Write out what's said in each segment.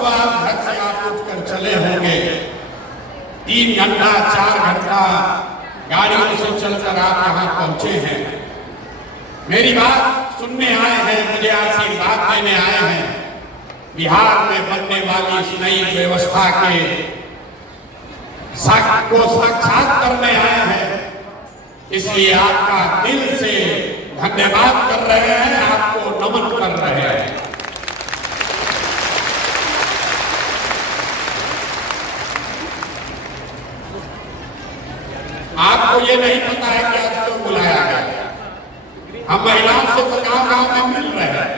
सुबह घर से आप उठकर चले होंगे, 3 घंटा 4 घंटा गाड़ियों से चलकर आप यहाँ पहुंचे हैं। मेरी बात सुनने आए हैं, मुझे आशीर्वाद देने आए हैं। बिहार में बनने वाली इस नई व्यवस्था के को साक्षात करने आए हैं, इसलिए आपका दिल से धन्यवाद कर रहे हैं, आपको नमन कर रहे हैं। आपको ये नहीं पता है कि आज क्यों बुलाया गया। हम महिलाओं से तो गांव-गांव में मिल रहे हैं।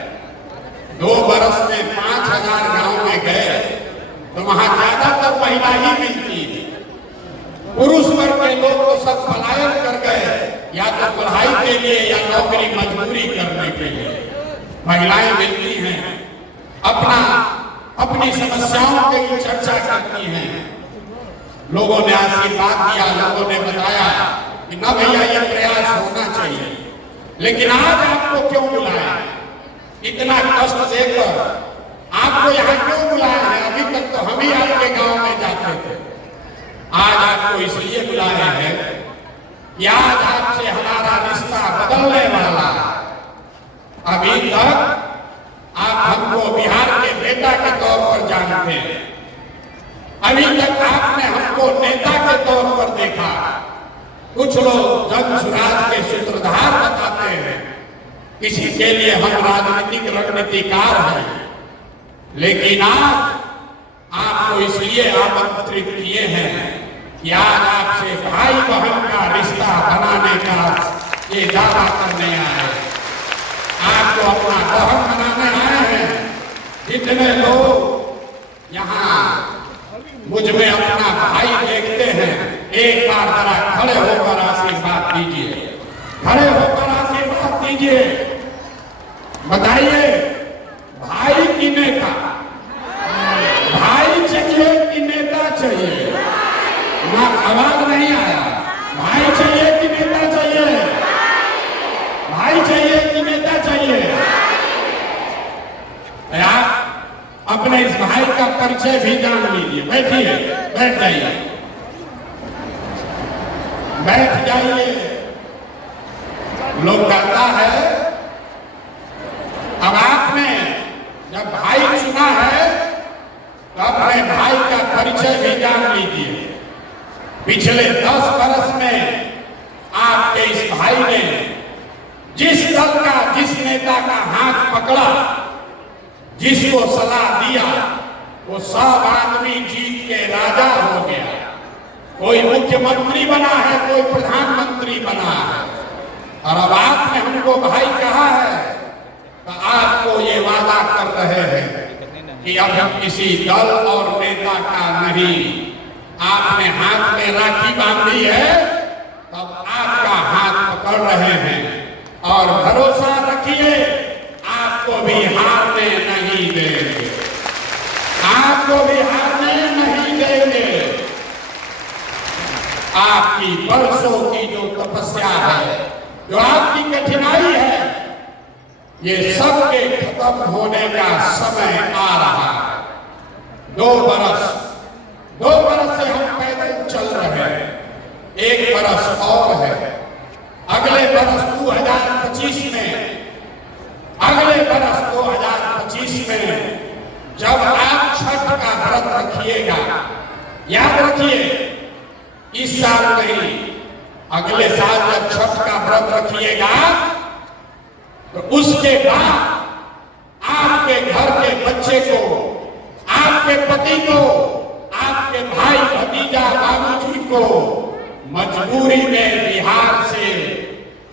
2 बरस में 5000 गांव में गए तो वहां ज्यादातर महिला ही मिलती है। पुरुष वर्ग के लोग तो सब पलायन कर गए, या तो पढ़ाई के लिए या नौकरी मजदूरी करने के लिए। महिलाएं मिलती हैं, अपनी समस्याओं की चर्चा करती हैं। लोगों ने आशीर्वाद दिया, लोगों ने बताया कि न भैया ये प्रयास होना चाहिए। लेकिन आज आपको क्यों बुलाया, इतना कष्ट देकर आपको यहाँ क्यों बुलाया है? अभी तक तो हम ही आपके गांव में जाते थे। आज आपको इसलिए बुलाए हैं कि आज आपसे हमारा रिश्ता बदलने वाला। अभी तक आप हमको बिहार के बेटा के तौर पर जानते हैं, अभी तक आपने हमको नेता के तौर पर देखा। कुछ लोग जन सुराज के सूत्रधार बताते हैं, किसी के लिए हम राजनीतिक रणनीतिकार हैं। लेकिन आज आपको इसलिए आमंत्रित किए हैं कि आज आपसे भाई बहन का रिश्ता बनाने का ये दावा करने आए, आपको अपना बहन बनाने आए हैं। जितने लोग यहाँ मुझ में अपना भाई देखते हैं, एक बार जरा खड़े होकर आशीर्वाद दीजिए, खड़े होकर आशीर्वाद दीजिए। बताइए, भाई की नेता, भाई चाहिए कि नेता चाहिए? ना आवाज नहीं आया। भाई चाहिए कि नेता चाहिए? भाई चाहिए कि नेता चाहिए? आप अपने इस भाई का परिचय भी जान लीजिए। बैठिए, बैठ जाइए, बैठ जाइए। लोग कहता है, अब आपने जब भाई चुना है तो अपने भाई का परिचय भी जान लीजिए। पिछले 10 बरस में आपके इस भाई ने जिस दल का, जिस नेता का हाथ पकड़ा, जिसको सलाह दिया, वो सब आदमी जीत के राजा हो गया। कोई मुख्यमंत्री बना है, कोई प्रधानमंत्री बना है। और अब आपने हमको भाई कहा है तो आपको ये वादा कर रहे हैं कि अब हम किसी दल और नेता का नहीं। आपने हाथ में राखी बांधी है, तब आपका हाथ पकड़ रहे हैं। और भरोसा रखिए, आपको भी हारने नहीं देंगे, आपको भी हारने नहीं देंगे। आपकी वर्षों की जो तपस्या है, जो आपकी कठिनाई है, ये सब के खत्म होने का समय आ रहा है। 2 बरस से हम पैदल चल रहे हैं, 1 बरस और है। अगले बरस 2025 में, अगले बरस 2025 में जब आप छठ का व्रत रखिएगा, याद रखिए, इस साल नहीं, अगले साल जब छठ का व्रत रखिएगा तो उसके बाद आपके घर के बच्चे को, आपके पति को, आपके भाई भतीजा बाबूजी को मजबूरी में बिहार से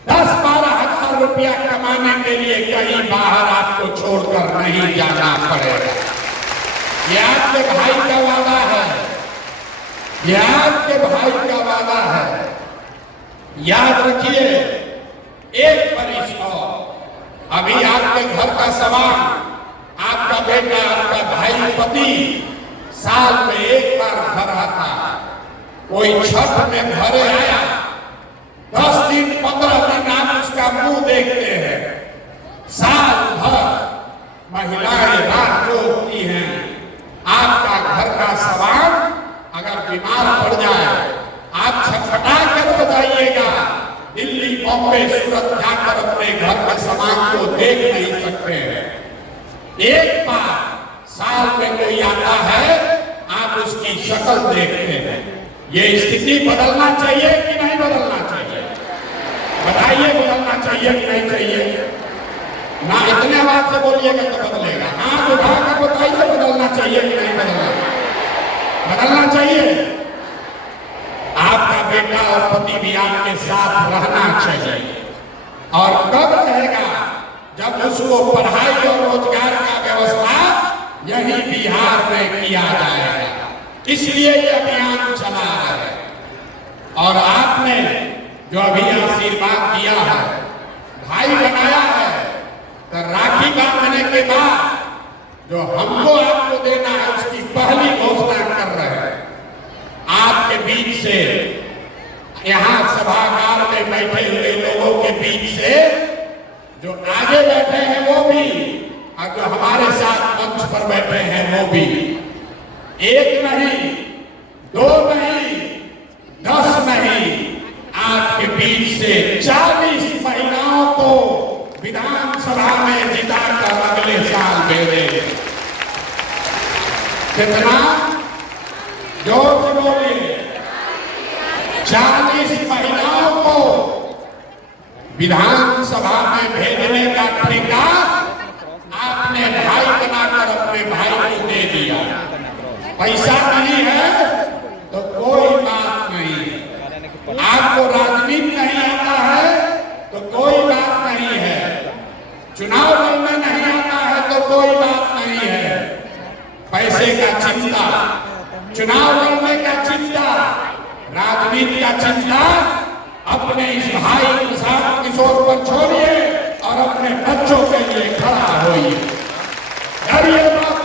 10-12 हजार रुपया कमाने के लिए कहीं बाहर आपको छोड़कर नहीं जाना पड़ेगा। ये आपके भाई का वादा है, ये आपके भाई का वादा है। याद रखिए, 1 बरिस और अभी आपके घर का सामान, आपका बेटा, आपका भाई, पति साल में 1 बार घर आता। कोई छठ में घरे आया, 10 दिन 15 दिन आप उसका मुंह देखते हैं। साल भर महिलाएं राह जोतती हैं, बीमार पड़ जाए, आप छटपटा कर बताइएगा, दिल्ली, बॉम्बे, सूरत जाकर अपने घर के सामान को देख नहीं सकते हैं। एक बार साल में कोई आता है, आप उसकी शक्ल देखते हैं। ये स्थिति बदलना चाहिए कि नहीं बदलना चाहिए? बताइए, बदलना चाहिए कि नहीं चाहिए? ना इतने बात से बोलिएगा तो बदलेगा। हाथ उठाकर बताइए, बदलना चाहिए कि नहीं बदलना चाहिए। आपका बेटा और पति भी आपके साथ रहना चाहिए। और कब रहेगा? जब उसको पढ़ाई और रोजगार का व्यवस्था यही बिहार में किया जाएगा। इसलिए ये अभियान चला है। और आपने जो अभी आशीर्वाद दिया है, भाई बनाया है, तो राखी बांधने के बाद जो हमको आपको देना है उसकी पहली घोषणा कर रहे हैं। आपके बीच से, यहाँ सभागार में बैठे हुए लोगों के बीच से जो आगे बैठे हैं वो भी, और जो हमारे साथ मंच पर बैठे हैं वो भी, एक नहीं, दो नहीं, 10 नहीं, आपके बीच से 40 महिलाओं को विधानसभा में जिताकर अगले साल भेजे। कितना? जोर से बोलिए। 40 महिलाओं को विधानसभा में भेजने का ठेका आपने भाई बनाकर अपने भाई को दे दिया। पैसा नहीं है तो कोई बात नहीं, आपको राजनीति नहीं आता है तो कोई बात नहीं है, चुनाव लड़ना नहीं आता है तो कोई बात नहीं है। पैसे का चिंता, चुनाव लड़ने का चिंता, राजनीति का चिंता अपने इस भाई प्रशांत किशोर पर छोड़िए और अपने बच्चों के लिए खड़ा होइए। डरिए मत,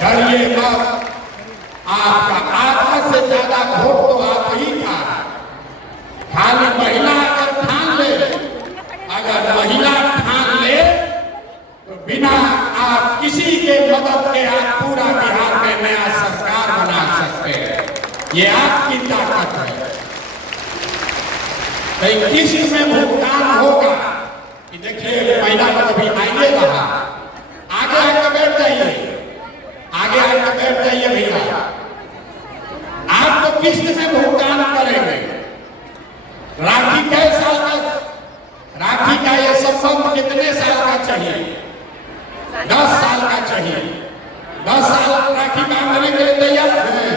डरिए मत। आपका आधा से ज्यादा वोट तो आप ही का। खाली महिला अगर ठान ले, अगर महिला ठान ले तो बिना आप किसी के मदद के आप पूरा बिहार में नया सरकार बना सकते हैं। ये आपकी ताकत है। किस्त में भुगतान होगा कि देखिए महिला को अभी आइए रहा, आगे आके बैठ जाइए, आगे आके बैठ जाइए भैया। आप तो किस्त में भुगतान करेंगे। राखी कै साल का, राखी का ये संबंध कितने साल का चाहिए? 10 साल का चाहिए। 10 साल राखी बांधने के लिए तैयार हैं?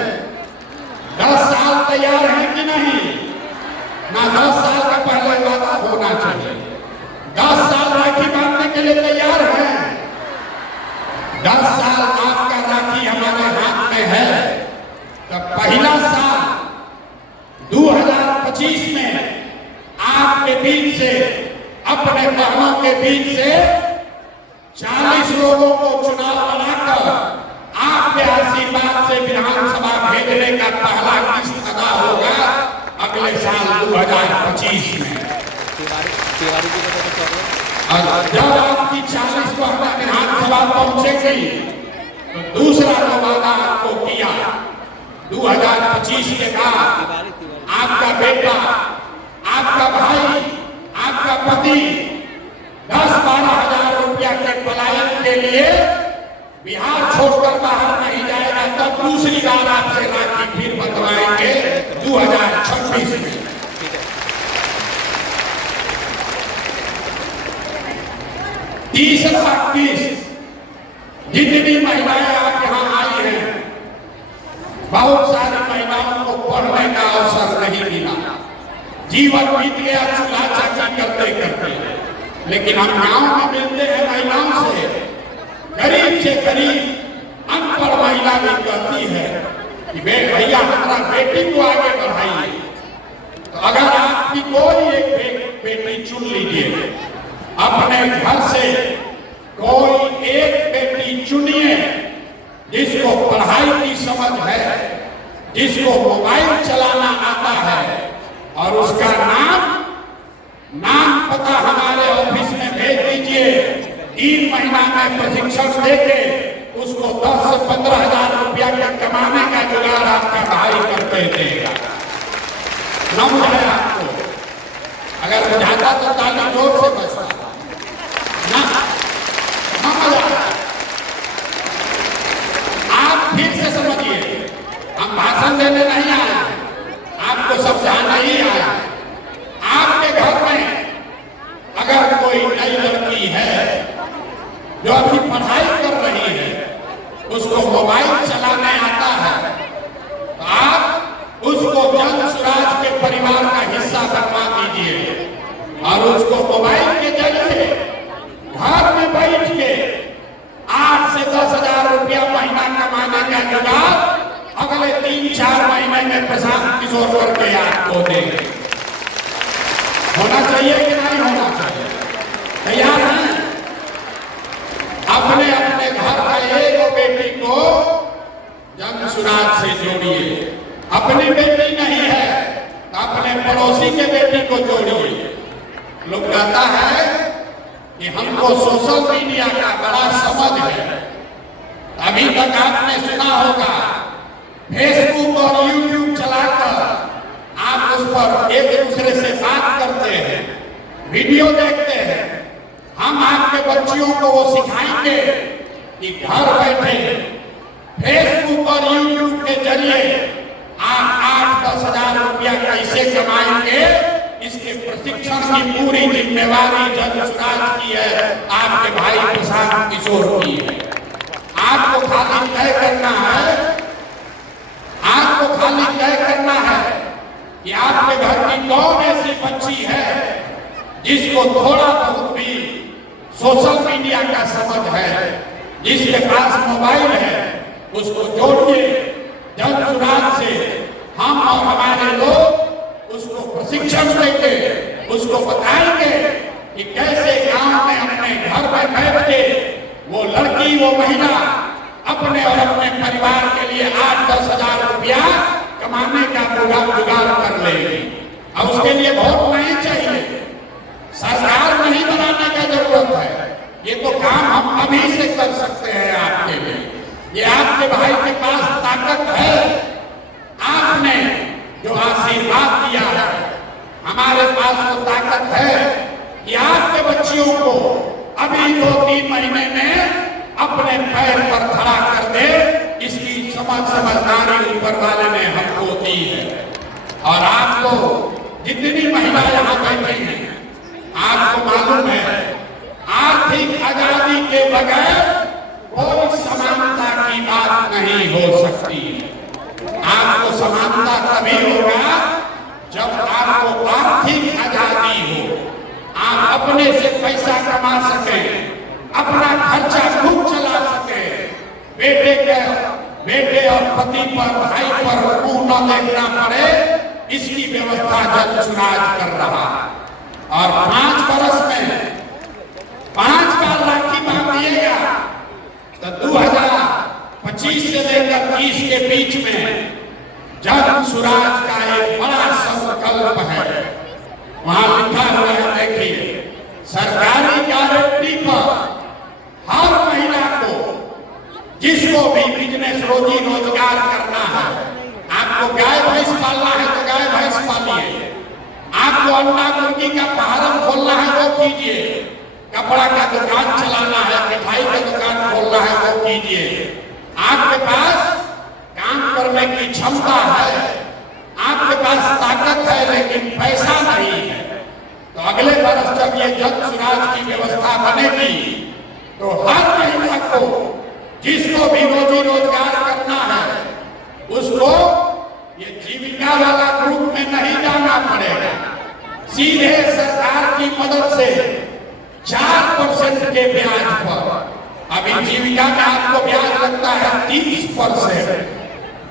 10 साल तैयार हैं कि नहीं? ना 10 साल का पहले वादा होना चाहिए। 10 साल राखी बांधने के लिए तैयार हैं? 10 साल आपका राखी हमारे हाथ में है तो पहला साल 2025 में आपके बीच से, अपने बहनों के बीच से 40 लोगों को चुनाव बनाकर आपके आशीर्वाद से विधानसभा भेजने का पहला किस्त अदा होगा अगले साल 2025 में। और जब आपकी 40 बहुमत विधानसभा पहुंचेगी तो दूसरा जो वादा आपको किया 2025 के बाद आपका बेटा, आपका भाई, आपका पति 10-12 हजार रुपया के पलायन के लिए बिहार छोड़कर बाहर नहीं जाएगा। तब दूसरी बार आपसे राखी फिर बंधवाएंगे 2026 में। तीसरा किस्त, जितनी महिलाएं आप यहाँ आई हैं, बहुत सारी महिलाओं को पढ़ने का अवसर नहीं मिला। जीवन बीत गया चूल्हा चाची करते करते। लेकिन हम गांव में मिलते हैं महिलाओं से, गरीब से गरीब अनपढ़ महिला भी कहती है कि भैया हमारा बेटी को आगे बढ़ाइए। तो अगर आपकी कोई एक बेटी चुन लीजिए, अपने घर से कोई एक बेटी चुनिए जिसको पढ़ाई की समझ है, जिसको मोबाइल चलाना आता है, और उसका नाम पता हमारे ऑफिस में भेज दीजिए। 3 महीना में प्रशिक्षण देके उसको 10 से 15 हजार रुपया का कमाने का जुगाड़ आपका दे देगा। न बुझाया आपको? अगर बुझाता तो ताली जोर से बजता ना। आप फिर से समझिए, हम भाषण देने नहीं आए, आपको समझाना ही आया। आपके घर में अगर कोई नई लड़की है जो अभी पढ़ाई कर रही है, उसको मोबाइल चलाने आता है, तो आप उसको जन सुराज के परिवार का हिस्सा बनवा दीजिए और उसको मोबाइल के जरिए घर में बैठ के 8 से 10,000 रुपया महीना कमाने का जुगाड़ अगले 3-4 महीने में प्रशांत किशोर करके आपको देंगे। होना चाहिए कि नहीं होना चाहिए? तैयार हैं? अपने अपने घर का एक बेटी को जन सुराज से जोड़िए। अपनी बेटी नहीं है तो अपने पड़ोसी के बेटी को जोड़िए। लोग कहता है कि हमको सोशल मीडिया का बड़ा समझ है। अभी तक आपने सुना होगा फेसबुक और यूट्यूब चलाकर आप उस पर एक दूसरे से बात करते हैं, वीडियो देखते हैं। हम आपके बच्चियों को वो सिखाएंगे कि घर बैठे फेसबुक और यूट्यूब के जरिए आप 8-10 हजार रुपया कैसे कमाएंगे, इसके प्रशिक्षण की पूरी जिम्मेवारी जन सुराज की है, आपके भाई प्रशांत किशोर की है। आपको खाली तय करना है, आपको खाली तय करना है कि आपके घर की कौन ऐसी बच्ची है जिसको थोड़ा बहुत भी सोशल मीडिया का समझ है, जिसके पास मोबाइल है, उसको जोड़िए जन सुराज से। हम और हमारे लोग उसको प्रशिक्षण देंगे, उसको बताएंगे कि कैसे गांव में अपने घर में बैठ के वो लड़की, वो महिला अपने और अपने परिवार के लिए 8-10 हजार रुपया कमाने का पूरा जुगाड़ कर लेगी। अब उसके लिए वोट नहीं चाहिए, सरकार नहीं बनाने का जरूरत है। ये तो काम हम अभी से कर सकते हैं आपके लिए। ये आपके भाई के पास ताकत है, आपने जो आशीर्वाद दिया है, हमारे पास वो ताकत है कि आपके बच्चियों को अभी 2-3 महीने में अपने पैर पर खड़ा कर दे। इसकी समझदारी ऊपर वाले ने हमको दी है। और आपको जितनी महिला यहाँ बैठी हैं, आपको मालूम है आर्थिक आजादी के बगैर कोई समानता की बात नहीं हो सकती। आपको समानता तभी होगा जब आपको आर्थिक आजादी हो, आप अपने से पैसा कमा सके, अपना खर्चा खुद चला सके, बेटे और पति पर, भाई पर मुंह न देखना पड़े, इसकी व्यवस्था जन सुराज कर रहा है। और 5 बरस में 5 बार राखी बांधिएगा तो 2025 से लेकर 30 के बीच में जन सुराज का एक बड़ा संकल्प है। वहां लिखा हुआ है, देखिए, सरकारी गारंटी पर हर महिला को, जिसको भी बिजनेस रोजी रोजगार करना है, आपको गाय भैंस पालना है तो गाय भैंस पालिए, आपको अंडा मुर्गी का फार्म खोलना है वो कीजिए, कपड़ा का दुकान चलाना है, मिठाई का दुकान खोलना है वो कीजिए। आपके पास काम करने की क्षमता है, आपके पास ताकत है, लेकिन पैसा नहीं है, तो अगले वर्ष जब ये जन सुराज की व्यवस्था बनेगी तो हर महिला को, जिसको भी रोजी रोजगार करना है, उसको ये जीविका वाला ग्रुप में नहीं जाना पड़ेगा। सीधे सरकार की मदद से 4% के ब्याज पर, अभी जीविका में आपको ब्याज लगता है 30%,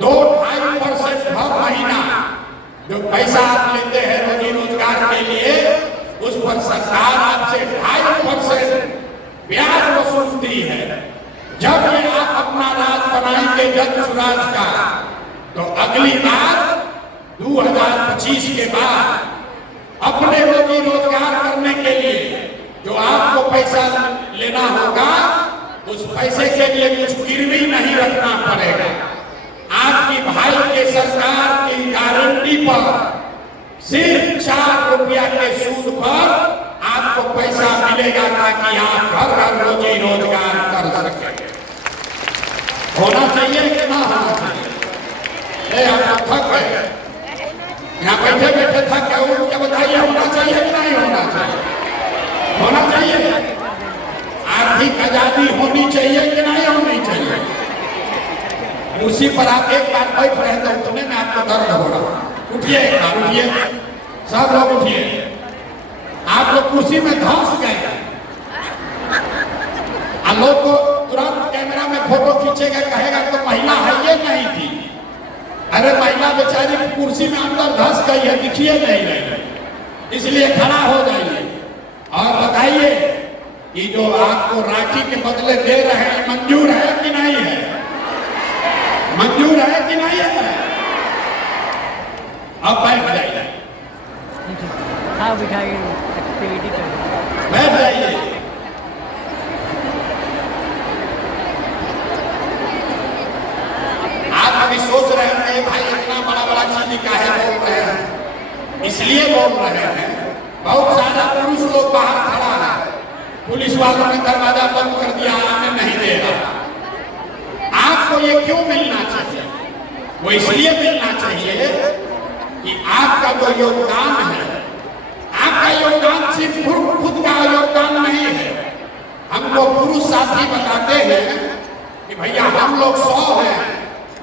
2-2.5% हर महीना जो पैसा आप लेते हैं रोजी रोजगार के लिए, उस पर सरकार आपसे 2.5% ब्याज वसूलती है। जब ये आप अपना राज बनाएंगे जन सुराज का, तो अगली बार 2025 के बाद अपने रोजी रोजगार करने के लिए जो आपको पैसा लेना होगा, उस पैसे के लिए कुछ गिरवी नहीं रखना पड़ेगा। आपकी भाई के सरकार की पर सिर्फ 4 रुपया के सूद पर आपको पैसा मिलेगा ताकि आप घर घर रोजी रोजगार कर सके। होना चाहिए कि ना होना चाहिए? आप थक गए, यहाँ बैठे बैठे थक गए, उठ के बताइए होना चाहिए कि नहीं होना चाहिए? होना चाहिए। आर्थिक आजादी होनी चाहिए कि नहीं होनी चाहिए? उसी पर आप एक बार बैठ रहे तो उठने में आपको दर्द हो रहा। उठिए एक बार, उठिए, सब लोग उठिए। आप लोग कुर्सी में धंस गए, लोग को तुरंत कैमरा में फोटो खींचेगा, कहेगा तो महिला है ये नहीं थी। अरे महिला बेचारी कुर्सी में अंदर धंस गई है, दिखिए नहीं रही, इसलिए खड़ा हो जाइए और बताइए कि जो आपको राखी के बदले दे रहे हैं मंजूर है कि नहीं है? मंजूर है कि नहीं है? अब बैठ जाइए, बैठ जाइए। आप अभी सोच रहे हैं भाई इतना बड़ा बड़ा चीज काहे बोल रहे हैं? इसलिए बोल रहे हैं, बहुत सारा पुरुष लोग बाहर खड़ा है, पुलिस वालों ने दरवाजा बंद कर दिया, आने नहीं दे रहा। आपको ये क्यों मिलना चाहिए? वो इसलिए मिलना चाहिए कि आपका जो योगदान है, आपका योगदान सिर्फ खुद का योगदान नहीं है। हमको पुरुष साथी बताते हैं कि भैया हम लोग 100 हैं,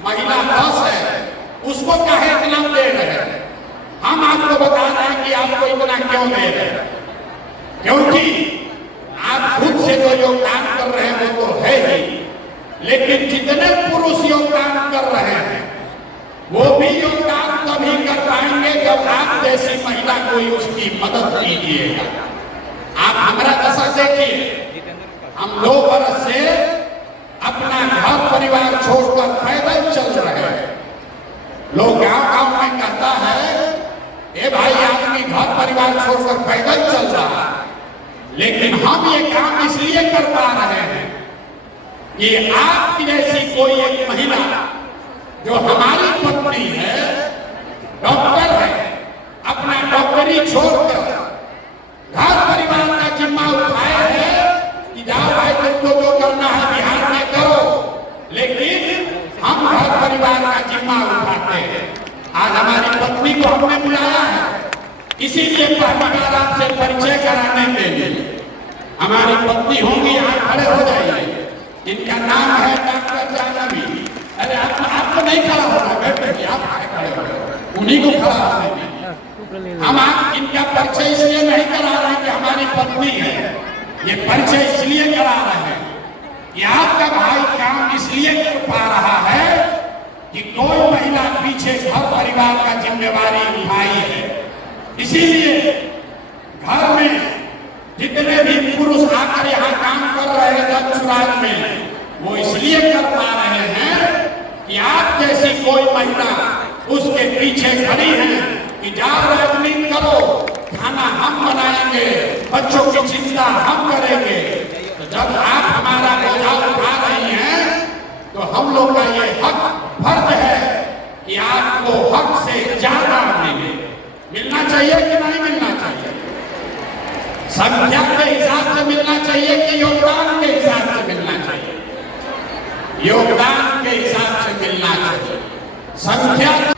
महिला 10 है, उसको काहे इतना दे रहे हैं? हम आपको बता रहे हैं कि आपको इतना क्यों दे रहे हैं, क्योंकि आप खुद से जो योगदान कर रहे हैं वो तो है ही, लेकिन जितने पुरुष योगदान कर रहे हैं वो भी योगदान तभी कर पाएंगे जब आप जैसी महिला कोई उसकी मदद कीजिएगा। आप हमारा दशा देखिए, हम 2 बरस से अपना घर परिवार छोड़कर पैदल चल रहे हैं। लोग गांव में कहता है ए भाई आदमी घर परिवार छोड़कर पैदल चल रहा है, लेकिन हम ये काम इसलिए कर पा रहे हैं कि आपकी जैसी कोई एक महिला जो हमारी पत्नी है, डॉक्टर है, अपना डॉक्टरी छोड़कर घर परिवार का जिम्मा उठाए है कि जाओ भाई तुमको जो करना है बिहार में करो, लेकिन हम घर परिवार का जिम्मा उठाते हैं। आज हमारी पत्नी को हमने बुलाया है, इसीलिए पहली बार आपसे परिचय कराने के लिए। हमारी पत्नी होंगी, यहाँ खड़े हो जाइए। इनका नाम है डॉक्टर जानवी। अरे आपको नहीं खड़ा होना, बैठे आप खड़े हो, उन्हीं को खड़ा होने दीजिए। हम आप इनका परिचय इसलिए नहीं करा रहे कि हमारी पत्नी है, ये परिचय इसलिए करा रहे हैं कि आपका भाई काम इसलिए कर पा रहा है कि कोई महिला पीछे घर परिवार का जिम्मेवारी उठाई है। इसीलिए घर में जितने भी पुरुष आकर यहाँ काम कर रहे हैं दक्षराज में, वो इसलिए कर पा रहे हैं कि आप जैसी कोई महिला उसके पीछे खड़ी है कि जाओ राजनीति करो, खाना हम बनाएंगे, बच्चों की चिंता हम करेंगे। तो जब आप हमारा बोझा उठा रही हैं तो हम लोग का ये हक फर्ज है कि आपको हक से ज्यादा मिलना चाहिए कि नहीं मिलना चाहिए? संख्या के हिसाब से मिलना चाहिए कि योगदान के हिसाब से मिलना चाहिए? योगदान के हिसाब से मिलना चाहिए। संख्या